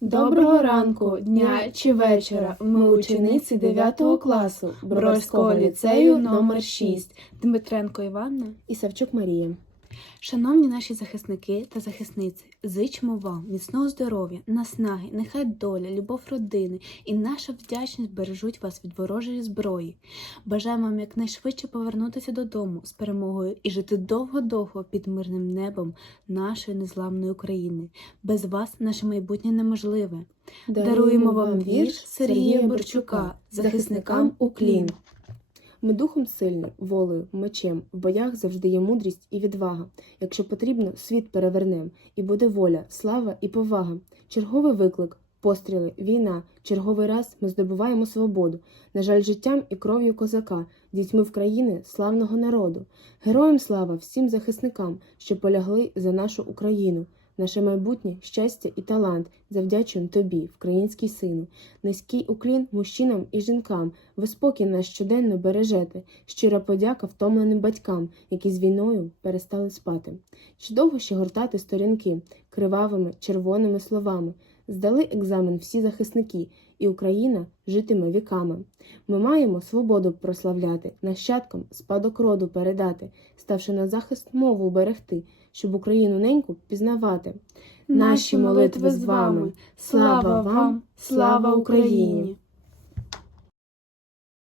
Доброго ранку, дня чи вечора. Ми учениці 9 класу Броварського ліцею номер 6 Дмитренко Іванна. і Савчук Марія. Шановні наші захисники та захисниці, зичимо вам міцного здоров'я, наснаги, нехай доля, любов родини і наша вдячність бережуть вас від ворожої зброї. Бажаємо вам якнайшвидше повернутися додому з перемогою і жити довго-довго під мирним небом нашої незламної України. Без вас наше майбутнє неможливе. Даруємо вам вірш Сергія Борчука, захисникам уклін. Ми духом сильні, волею, мечем, в боях завжди є мудрість і відвага. Якщо потрібно, світ перевернем, і буде воля, слава і повага. Черговий виклик, постріли, війна. Черговий раз ми здобуваємо свободу. На жаль, життям і кров'ю козака, дітьми в країни славного народу. Героям слава всім захисникам, що полягли за нашу Україну. Наше майбутнє, щастя і талант завдячуємо тобі, український сину. Низький уклін мужчинам і жінкам, ви спокій нас щоденно бережете. Щира подяка втомленим батькам, які з війною перестали спати. Чи довго ще гортати сторінки кривавими червоними словами? Здали екзамен всі захисники, і Україна житиме віками. Ми маємо свободу прославляти, нащадкам спадок роду передати, ставши на захист мову берегти, щоб Україну неньку пізнавати. Наші молитви з вами. Слава вам, слава Україні!